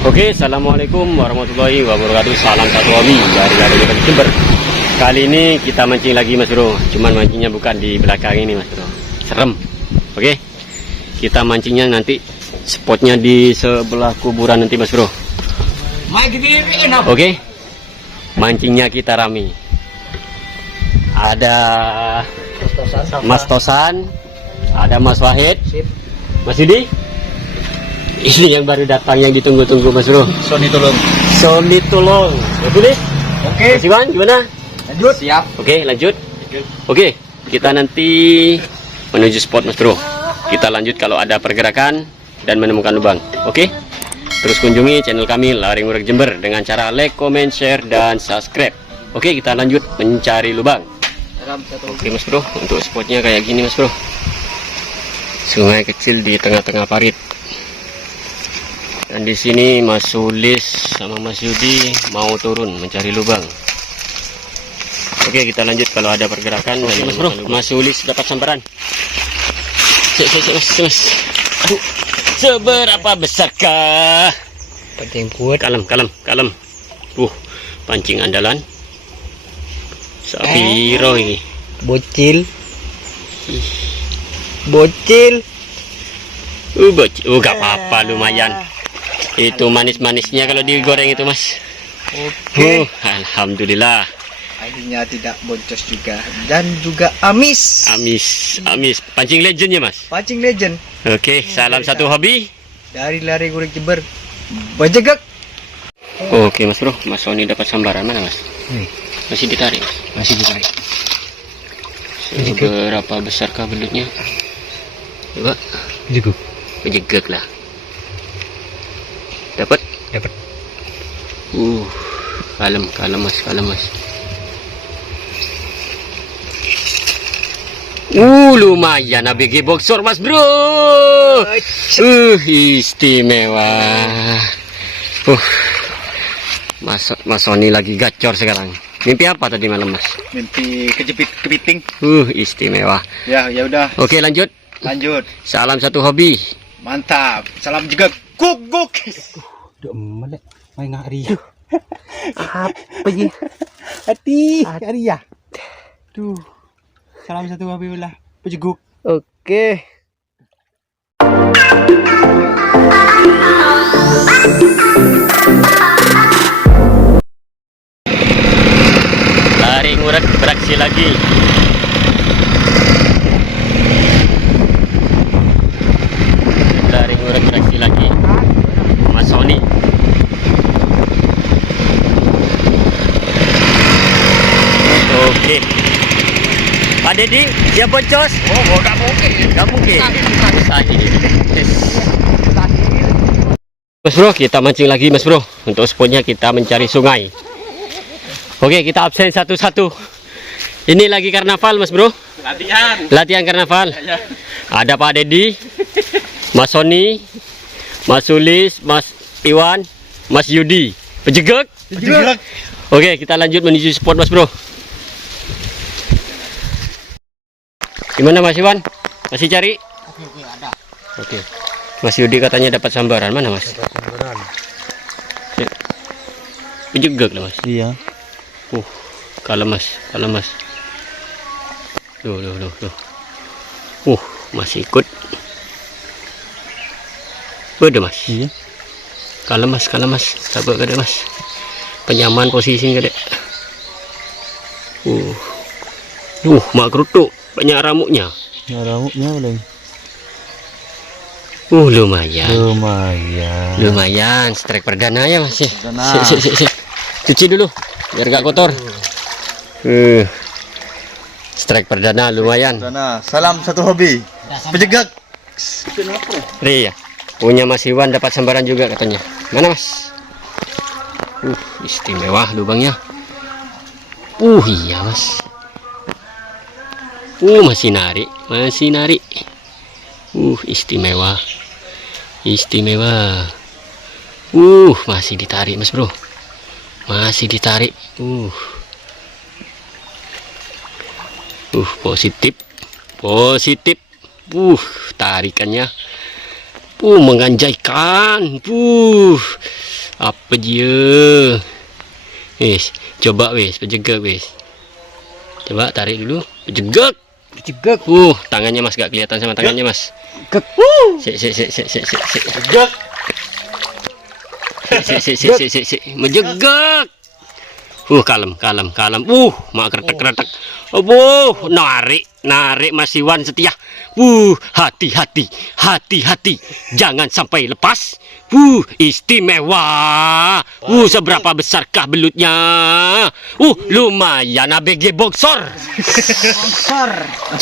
Oke, assalamualaikum warahmatullahi wabarakatuh. Salam satu hobi dari Jember. Kali ini kita mancing lagi, Mas Bro. Cuman mancingnya bukan di belakang ini, Mas Bro. Serem. Oke, kita mancingnya nanti spotnya di sebelah kuburan nanti, Mas Bro. Oke, mancingnya kita rame. Ada Mas Tosan, ada Mas Wahid, Mas Yudi. Ini yang baru datang, yang ditunggu-tunggu, Mas Bro. Sony Tulung. Sony Tulung. Betul nih? Oke. Mas Iwan, gimana? Lanjut. Siap. Oke, lanjut. Oke, kita nanti menuju spot, Mas Bro. Kita lanjut kalau ada pergerakan dan menemukan lubang. Oke? Terus kunjungi channel kami Lari Ngurek Jember dengan cara like, comment, share, dan subscribe. Oke, kita lanjut mencari lubang. Oke, Mas Bro, untuk spotnya kayak gini, Mas Bro. Sungai kecil di tengah-tengah parit. Dan di sini Mas Sulis sama Mas Yudi mau turun mencari lubang. Oke, kita lanjut kalau ada pergerakan. Oke, Mas Bro, Mas Sulis dapat sambaran. Mas. Aduh, seberapa besarkah? Pancing kuat. Kalem. Pancing andalan. Sapiro ini. Bocil. Gak apa-apa, lumayan. Itu manis-manisnya kalau digoreng itu, Mas. Oke. Alhamdulillah. Akhirnya tidak boncos juga dan juga amis. Amis. Pancing legend ya, Mas. Pancing legend. Oke, salam satu hobi Dari Lari Ngurek Jember. Bajegak. Oke, Mas Bro. Mas Sony dapat sambaran mana, Mas? Masih ditarik. Berapa besarkah belutnya? Coba. Bejegek lah. Dapat. Kalem Mas. Lumayan ABG boxer, Mas Bro. Istimewa. Mas Sony lagi gacor sekarang. Mimpi apa tadi malam, Mas? Mimpi kepiting. Istimewa. Ya udah. Oke, lanjut. Salam satu hobi. Mantap. Salam juga. Guk. Udah melek, main ngari. Apa ini? Hati, ngari ya. Tuh, salam satu wabilah, pejeguk. Oke. Lari Ngurek beraksi lagi. Mas Sony. Oke. Pak Dedi, siap boncos? Gak mungkin. Mas Bro, kita mancing lagi, Mas Bro. Untuk spotnya kita mencari sungai. Oke, kita absen satu-satu. Ini lagi karnaval, Mas Bro. Latihan karnaval. Ada Pak Dedi, Mas Sony, Mas Sulis, Mas Iwan, Mas Yudi. Pejegek. Oke, kita lanjut menuju spot, Mas Bro. Gimana, Mas Iwan? Masih cari? Oke, ada. Oke. Mas Yudi katanya dapat sambaran. Mana, Mas? Sambaran. Pejegek lah, Mas. Iya. Kalem Mas. Tuh. Masih ikut. Beda, Mas. Iya. Kalem Mas. Sabar kadek, Mas. Penyaman posisi kadek. Mak kerutuk. Banyak ramuknya. Rambutnya boleh. Lumayan. Strike perdana ya, Mas. Perdana. Sik. Cuci dulu biar gak kotor. Strike perdana lumayan. Salam satu hobi. Pejegak. Iya. Punya Mas Iwan dapat sambaran juga katanya. Mana, Mas? Istimewa lubangnya. Iya, Mas. Masih narik. Istimewa. Masih ditarik, Mas Bro. Positif. Tarikannya menganjaikan. Apa dia? Wis, coba wis, pejegak wis. Coba tarik dulu, pejegak. Jegek. Tangannya Mas, gak kelihatan sama tangannya Mas. Gek. Sik. Jegek. Sik. Menjegak. Kalem. Mak kretek. Narik Mas Iwan setia. Hati-hati. Jangan sampai lepas. Istimewa. Seberapa besarkah belutnya? Lumayan ABG boxer.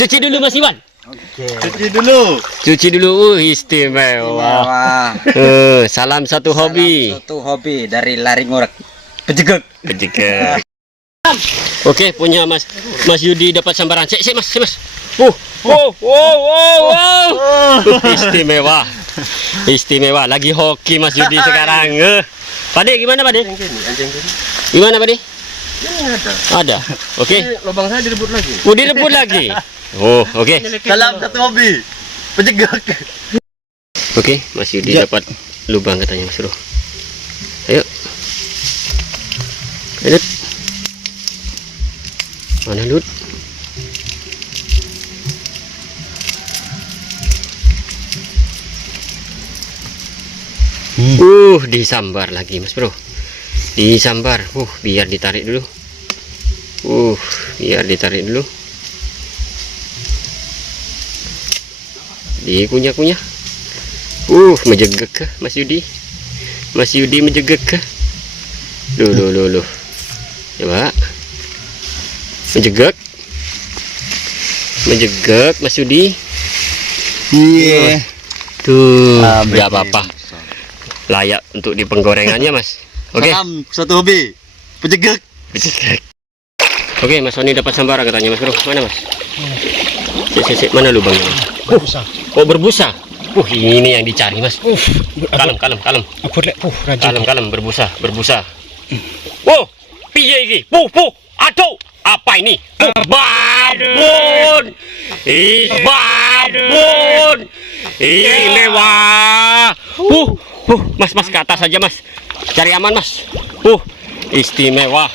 Cuci dulu Mas Iwan. Cuci dulu. Istimewa. Salam satu hobi. Satu hobi dari lari ngorek. Pejegek. Oke, punya Mas Yudi dapat sambaran. Sik Mas. Istimewa. Lagi hoki Mas Yudi sekarang. Pade gimana Pade? Gimana Pade? Ada. Oke. Lubang saya direbut lagi. Direbut lagi. Oke. Salam satu hobi. Pejegek. Oke, Mas Yudi dapat lubang katanya Mas Bro. Ayo. Edit. Mana Lut? Disambar lagi Mas Bro. Disambar. Biar ditarik dulu. Dikunyah-kunyah. Menjegek ke Mas Yudi? Mas Yudi menjegek ke? Loh. Coba. Menjegek Mas Yudi. Iya. Tuh, enggak apa-apa. Layak untuk di penggorengannya, Mas. Oke. Salam satu hobi. Pejegek. Oke, Mas Sony dapat sambaran katanya, Mas Bro. Mana, Mas? Sik, mana lubangnya, Mas? Berbusa. Ini yang dicari, Mas. Kalem. Kalem, berbusa. Piye iki? Aduh, apa ini? Babon. Babon. Mewah. Mas ke atas saja, Mas. Cari aman, Mas. Istimewa.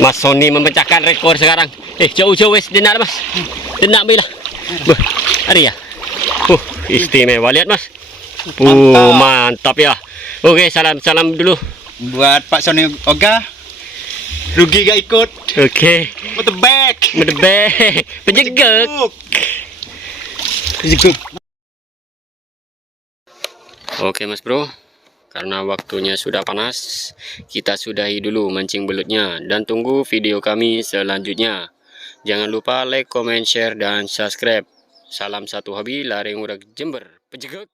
Mas Sony memecahkan rekor sekarang. Jauh-jauh wes denak, Mas. Denak bila. Hari ya. Istimewa, lihat, Mas. Mantap ya. Oke, salam dulu Buat Pak Sony Oga. Rugi gak ikut. Oke. Medebek. Penjegek. Oke, Mas Bro. Karena waktunya sudah panas, kita sudahi dulu mancing belutnya dan tunggu video kami selanjutnya. Jangan lupa like, comment, share, dan subscribe. Salam satu hobi, lari ngurak Jember. Pejegek.